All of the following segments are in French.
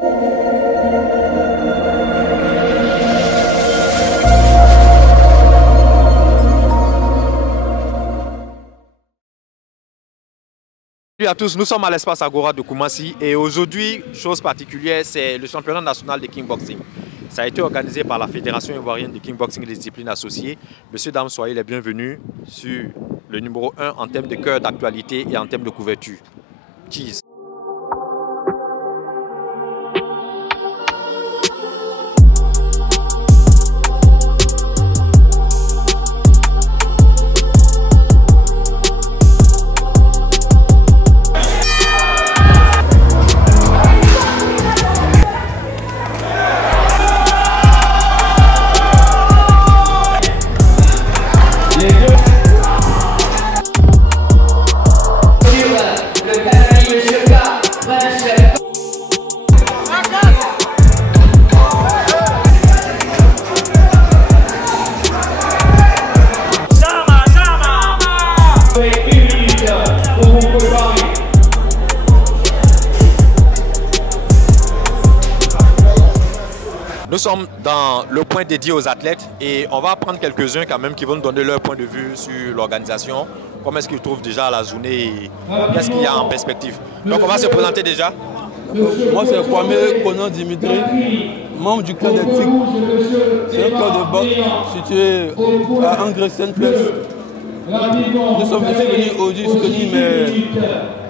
Salut à tous, nous sommes à l'espace Agora de Koumassi et aujourd'hui, chose particulière, c'est le championnat national de kickboxing. Ça a été organisé par la Fédération ivoirienne de kickboxing et des disciplines associées. Messieurs, dames, soyez les bienvenus sur le numéro 1 en termes de cœur d'actualité et en termes de couverture. Cheese. Nous sommes dans le point dédié aux athlètes et on va prendre quelques-uns quand même qui vont nous donner leur point de vue sur l'organisation. Comment est-ce qu'ils trouvent déjà la journée et qu'est-ce qu'il y a en perspective. Donc on va se présenter déjà. Moi c'est Kwame Konan Dimitri, membre du club des Tigres. C'est un club de boxe situé à Angre-Sainte-Place. Nous sommes venus aujourd'hui soutenir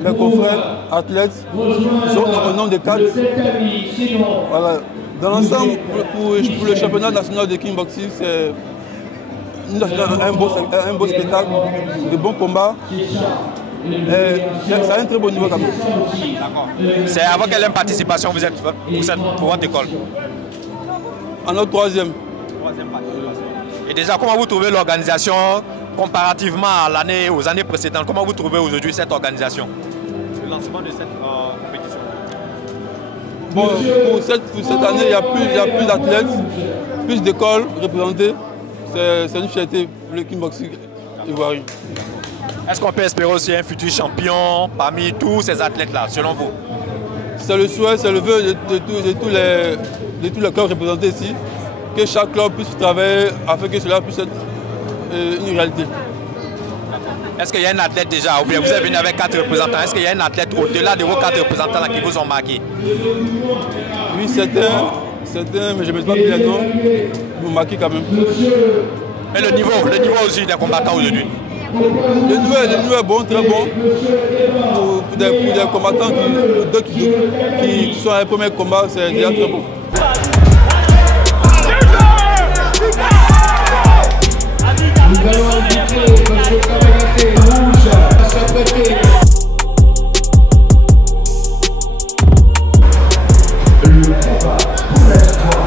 mes confrères athlètes. Ils sont au nombre de 4. Voilà. Dans l'ensemble, pour le championnat national de kickboxing, c'est un beau spectacle, de bons combats. C'est un très bon niveau quand même. C'est avant quelle participation vous êtes pour votre école? En notre troisième. Et déjà, comment vous trouvez l'organisation comparativement aux années précédentes? Comment vous trouvez aujourd'hui cette organisation? Le lancement de cette compétition. Bon, pour cette année, il y a plus d'athlètes, plus d'écoles représentées. C'est une fierté pour le kickboxing ivoirien. Est-ce qu'on peut espérer aussi un futur champion parmi tous ces athlètes-là, selon vous? C'est le souhait, c'est le vœu de tous les clubs représentés ici, que chaque club puisse travailler afin que cela puisse être une réalité. Est-ce qu'il y a un athlète déjà, ou bien vous êtes venu avec 4 représentants, est-ce qu'il y a un athlète au-delà de vos 4 représentants là, qui vous ont marqué? Oui, certains, mais je ne mets pas plus les noms, ils m'ont marqué quand même. Mais le niveau aussi des combattants aujourd'hui? Le niveau est bon, très bon. Pour des combattants qui sont à un premier combat, c'est déjà très bon. Nous allons inviter M. Kamagaté Rouge à s'apprêter. Le combat pour l'espoir.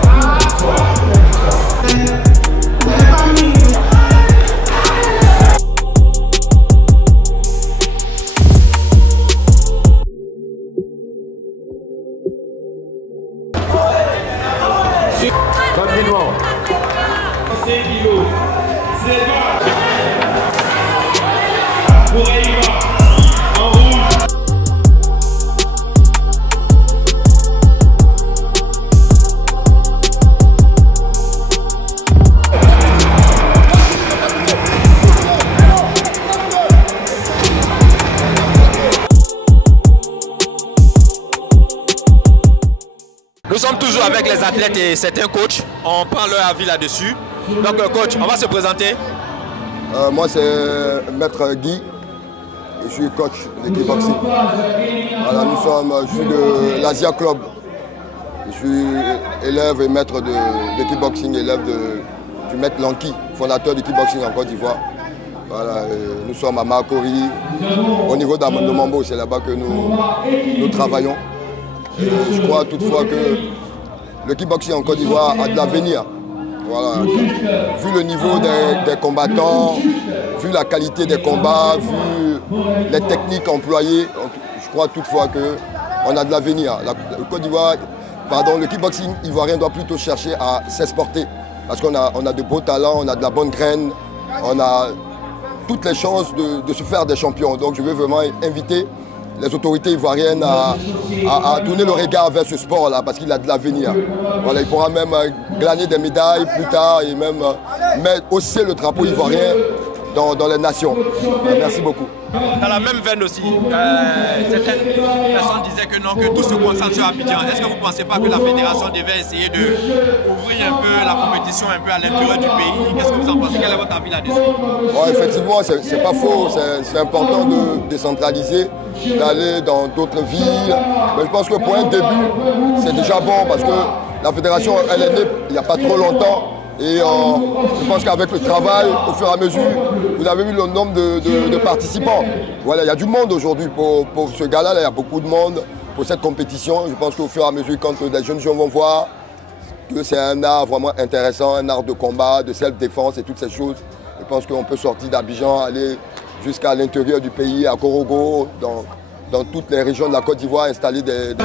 Rapidement. Pour Aïva, en rouge. Nous sommes toujours avec les athlètes et certains coachs. On prend leur avis là-dessus. Donc coach, on va se présenter. Moi c'est Maître Guy. Je suis coach de kickboxing. Voilà, je suis de l'Asia Club. Je suis élève et maître de kickboxing, élève du maître Lanki, fondateur du kickboxing en Côte d'Ivoire. Voilà, nous sommes à Makori, au niveau d'Amando, c'est là-bas que nous travaillons. Et je crois toutefois que le kickboxing en Côte d'Ivoire a de l'avenir. Voilà. Vu le niveau des combattants, vu la qualité des combats, vu les techniques employées, je crois toutefois qu'on a de l'avenir. Le kickboxing ivoirien doit plutôt chercher à s'exporter. Parce qu'on a de beaux talents, on a de la bonne graine, on a toutes les chances de se faire des champions. Donc je veux vraiment inviter les autorités ivoiriennes à tourner le regard vers ce sport-là parce qu'il a de l'avenir. Voilà, il pourra même glaner des médailles plus tard et même hausser le drapeau ivoirien dans les nations. Merci beaucoup. Dans la même veine aussi, certaines personnes disaient que non, que tout se concentre sur Abidjan. Est-ce que vous ne pensez pas que la fédération devait essayer d'ouvrir un peu la compétition un peu à l'intérieur du pays? Qu'est-ce que vous en pensez? Quel est votre avis là-dessus? Ouais, effectivement, c'est pas faux. C'est important de décentraliser, d'aller dans d'autres villes. Mais je pense que pour un début, c'est déjà bon parce que la fédération, elle est née il n'y a pas trop longtemps. Et je pense qu'avec le travail, au fur et à mesure, vous avez vu le nombre de participants. Voilà, il y a du monde aujourd'hui pour ce gala, il y a beaucoup de monde pour cette compétition. Je pense qu'au fur et à mesure, quand les jeunes gens vont voir que c'est un art vraiment intéressant, un art de combat, de self-défense et toutes ces choses, je pense qu'on peut sortir d'Abidjan, aller jusqu'à l'intérieur du pays, à Korogo, dans toutes les régions de la Côte d'Ivoire, installer des...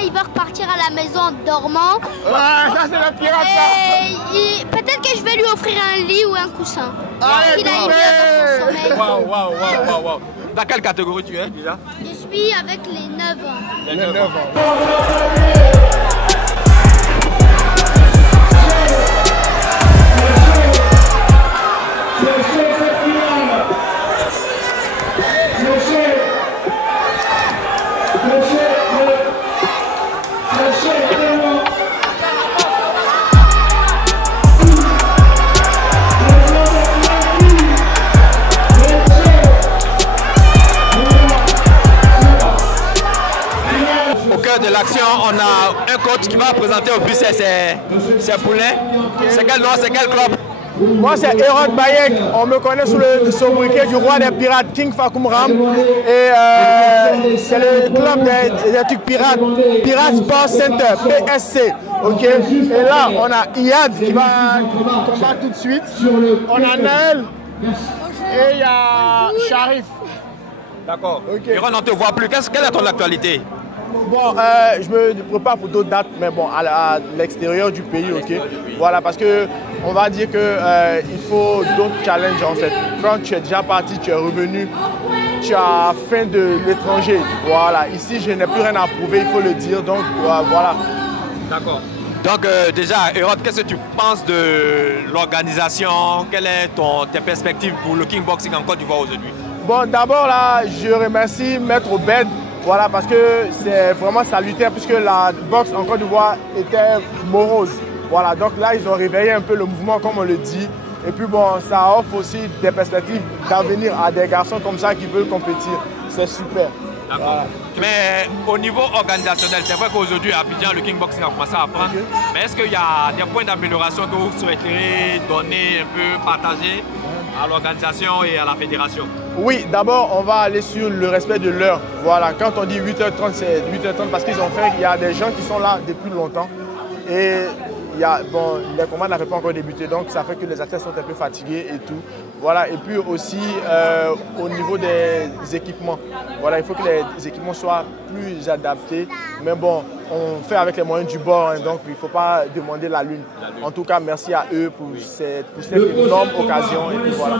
Il va repartir à la maison en dormant. Ouais, ça c'est le pirate ça. Peut-être que je vais lui offrir un lit ou un coussin. Il a bien dans son sommeil. Waouh. Dans quelle catégorie tu es déjà? Je suis avec les 9 ans. Les 9 ans. De l'action, on a un coach qui va présenter au plus ses poulains. C'est quel nom, c'est quel club? Moi c'est Hérode Bayek, on me connaît sous le sobriquet du roi des pirates, King Fakoumram. Et c'est le club des trucs pirates, Pirate Sport Center, PSC. Ok. Et là on a Iyad qui va combattre tout de suite. On a Naël et il y a Sharif. D'accord. Okay. Hérode, on ne te voit plus. Quelle est ton actualité? Bon, je me prépare pour d'autres dates, mais bon, à l'extérieur du pays, ok. Voilà, parce que on va dire que il faut d'autres challenges en fait. Quand tu es déjà parti, tu es revenu, tu as faim de l'étranger. Voilà, ici je n'ai plus rien à prouver, il faut le dire. Donc voilà. D'accord. Donc déjà, Hérode, qu'est-ce que tu penses de l'organisation? Quelles sont tes perspectives pour le kickboxing en Côte d'Ivoire aujourd'hui? Bon, d'abord là, je remercie Maître Obed. Voilà, parce que c'est vraiment salutaire puisque la boxe en Côte d'Ivoire était morose. Voilà, donc là, ils ont réveillé un peu le mouvement, comme on le dit. Et puis bon, ça offre aussi des perspectives d'avenir à des garçons comme ça qui veulent compétir. C'est super. D'accord. Voilà. Mais au niveau organisationnel, c'est vrai qu'aujourd'hui à Abidjan, le kickboxing a commencé à prendre. Okay. Mais est-ce qu'il y a des points d'amélioration que vous souhaiteriez donner, un peu partager à l'organisation et à la fédération? Oui, d'abord, on va aller sur le respect de l'heure. Voilà, quand on dit 8h30, c'est 8h30 parce qu'ils ont fait, il y a des gens qui sont là depuis longtemps. Et bon, les combats n'avaient pas encore débuté, donc ça fait que les athlètes sont un peu fatigués et tout. Voilà, et puis aussi au niveau des équipements. Voilà, il faut que les équipements soient plus adaptés. Mais bon, on fait avec les moyens du bord, hein, donc il ne faut pas demander la lune. En tout cas, merci à eux pour cette énorme occasion. Et puis voilà.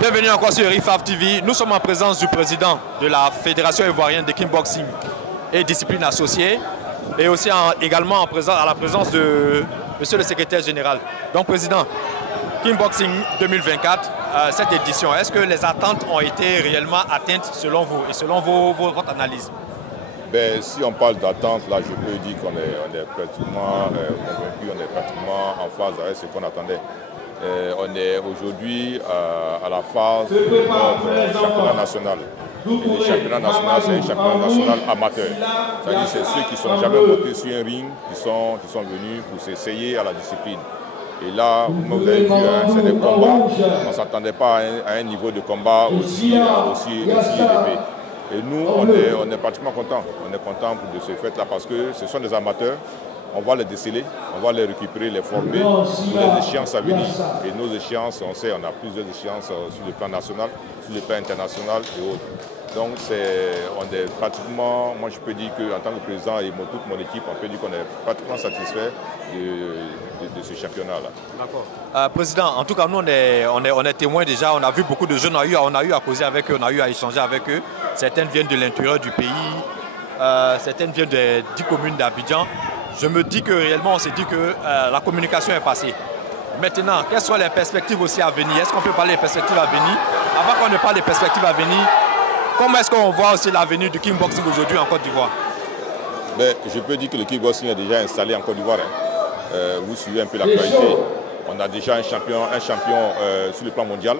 Bienvenue encore sur RIFAF TV. Nous sommes en présence du président de la Fédération ivoirienne de kickboxing et discipline associée et aussi également à la présence de monsieur le secrétaire général. Donc président, kickboxing 2024, cette édition, est-ce que les attentes ont été réellement atteintes selon vous et selon votre analyse? Ben, si on parle d'attente, là, je peux dire qu'on est pratiquement convaincu, on est pratiquement en phase avec ce qu'on attendait. On est aujourd'hui à la phase du championnat national. Et le championnat national, c'est un championnat national amateur. C'est-à-dire c'est ceux qui ne sont jamais montés sur un ring, qui sont venus pour s'essayer à la discipline. Et là, comme vous avez vu, c'est des combats. On ne s'attendait pas à un niveau de combat aussi élevé. Et nous, on est pratiquement contents. On est contents de ce fait-là parce que ce sont des amateurs. On va les déceler, on va les récupérer, les former pour les échéances à venir. Et nos échéances, on sait, on a plusieurs échéances sur le plan national, sur le plan international et autres. Donc on est pratiquement, moi je peux dire qu'en tant que président et toute mon équipe, on peut dire qu'on est pratiquement satisfait de ce championnat-là. D'accord. Président, en tout cas, nous on est témoins déjà, on a vu beaucoup de jeunes, on a eu à causer avec eux, on a eu à échanger avec eux. Certaines viennent de l'intérieur du pays, certaines viennent des 10 communes d'Abidjan. Je me dis que réellement, on s'est dit que la communication est passée. Maintenant, quelles sont les perspectives aussi à venir? Est-ce qu'on peut parler des perspectives à venir? Avant qu'on ne parle des perspectives à venir, comment est-ce qu'on voit aussi l'avenir du kickboxing aujourd'hui en Côte d'Ivoire? Je peux dire que le kickboxing est déjà installé en Côte d'Ivoire. Vous suivez un peu l'actualité. On a déjà un champion sur le plan mondial.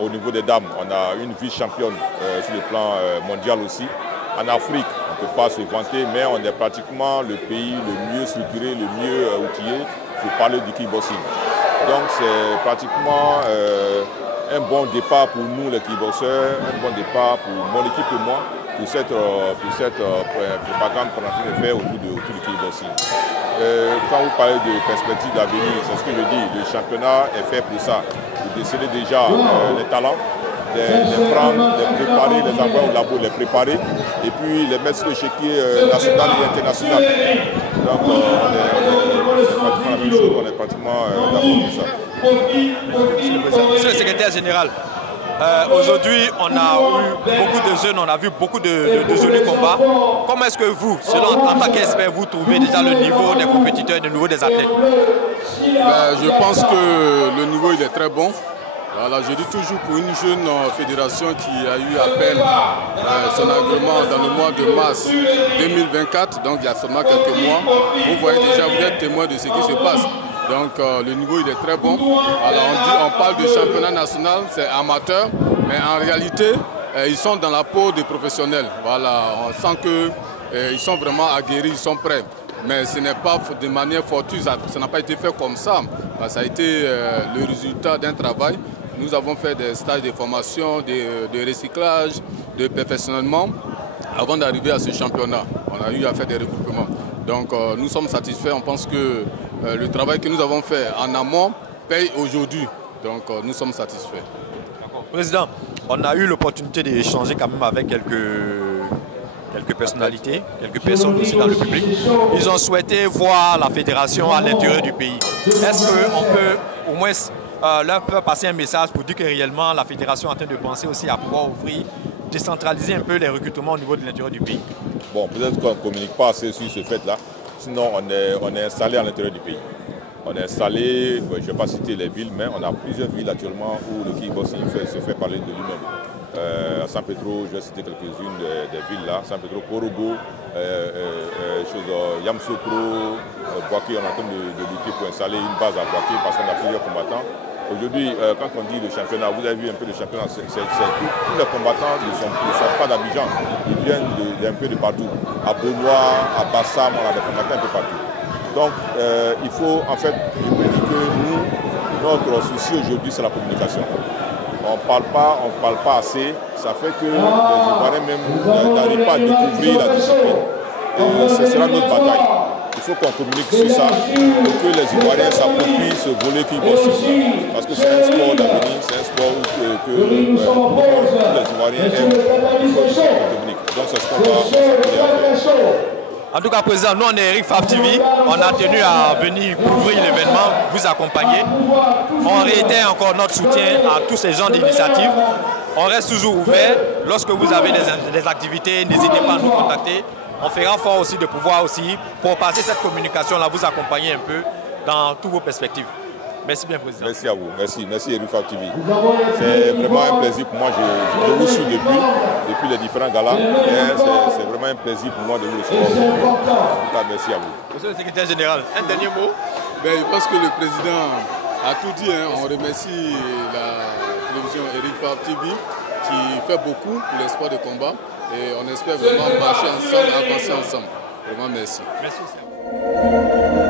Au niveau des dames, on a une vice-championne sur le plan mondial aussi. En Afrique, on ne peut pas se vanter, mais on est pratiquement le pays le mieux structuré, le mieux outillé pour parler du kickboxing. Donc c'est pratiquement un bon départ pour nous les kickboxers, un bon départ pour mon équipe et moi, pour cette propagande qu'on est en train de faire autour du kickboxing. Quand vous parlez de perspectives d'avenir, c'est ce que je dis, le championnat est fait pour ça, pour déceler déjà les talents, les prendre, les préparer, les envoyer au labo, les préparer et puis les mettre sur le chéquier national et international. Donc on est pratiquement d'accord pour ça. Monsieur le secrétaire général, aujourd'hui on a eu beaucoup de jeunes, on a vu beaucoup de jolis combats. Comment est-ce que vous, en tant qu'expert, vous trouvez déjà le niveau des compétiteurs et le niveau des athlètes? Je pense que le niveau il est très bon. Voilà, je dis toujours pour une jeune fédération qui a eu à peine son agrément dans le mois de mars 2024, donc il y a seulement quelques mois, vous voyez déjà, vous êtes témoin de ce qui se passe. Donc le niveau il est très bon. Alors, on parle de championnat national, c'est amateur, mais en réalité, ils sont dans la peau des professionnels. Voilà, on sent qu'ils sont vraiment aguerris, ils sont prêts. Mais ce n'est pas de manière fortuite, ça n'a pas été fait comme ça. Ça a été le résultat d'un travail. Nous avons fait des stages de formation, de recyclage, de perfectionnement avant d'arriver à ce championnat. On a eu à faire des regroupements. Donc nous sommes satisfaits, on pense que le travail que nous avons fait en amont paye aujourd'hui. Donc nous sommes satisfaits. Président, on a eu l'opportunité d'échanger quand même avec quelques personnalités, quelques personnes aussi dans le public. Ils ont souhaité voir la fédération à l'intérieur du pays. Est-ce qu'on peut au moins leur passer un message pour dire que réellement la fédération est en train de penser aussi à pouvoir ouvrir, décentraliser un peu les recrutements au niveau de l'intérieur du pays? Bon, peut-être qu'on ne communique pas assez sur ce fait-là. Sinon, on est installé à l'intérieur du pays. On est installé, je ne vais pas citer les villes, mais on a plusieurs villes actuellement où le kickboxing se fait parler de lui-même. À San Pedro, je vais citer quelques-unes des villes là. San Pedro, Korogo, Yamsokro, Boaké, on est en train de lutter pour installer une base à Boaké parce qu'on a plusieurs combattants. Aujourd'hui, quand on dit le championnat, vous avez vu un peu le championnat, tous les combattants ne sont pas d'Abidjan, ils viennent un peu de partout. À Benoît, à Bassam, on a des combattants un peu partout. Donc, il faut, en fait, je peux dire que nous, notre souci aujourd'hui, c'est la communication. On ne parle pas assez, ça fait que les Ivoiriens même n'arrivent pas à découvrir la discipline. Et ce sera notre bataille. Il faut qu'on communique sur ça pour que les Ivoiriens s'approprient ce volet kickboxing. Parce que c'est un sport d'avenir, c'est un sport que les Ivoiriens aiment. Il faut qu'on communique. Donc c'est ce qu'on va faire. En tout cas, président, nous on est Eric Faf TV, on a tenu à venir couvrir l'événement, vous accompagner. On réitère encore notre soutien à tous ces gens d'initiative. On reste toujours ouvert. Lorsque vous avez des activités, n'hésitez pas à nous contacter. On fera fort aussi de pouvoir aussi, pour passer cette communication-là, vous accompagner un peu dans toutes vos perspectives. Merci bien, président. Merci à vous. Merci Eric Faf TV. C'est vraiment un plaisir pour moi. Je vous suis depuis les différents galas. C'est vraiment un plaisir pour moi de vous recevoir. En tout cas, merci à vous. Monsieur le secrétaire général, un dernier mot? Je pense que le président a tout dit. On remercie la télévision Eric Faf TV qui qui fait beaucoup pour les sports de combat. Et on espère vraiment marcher ensemble, avancer ensemble. Vraiment merci. Merci.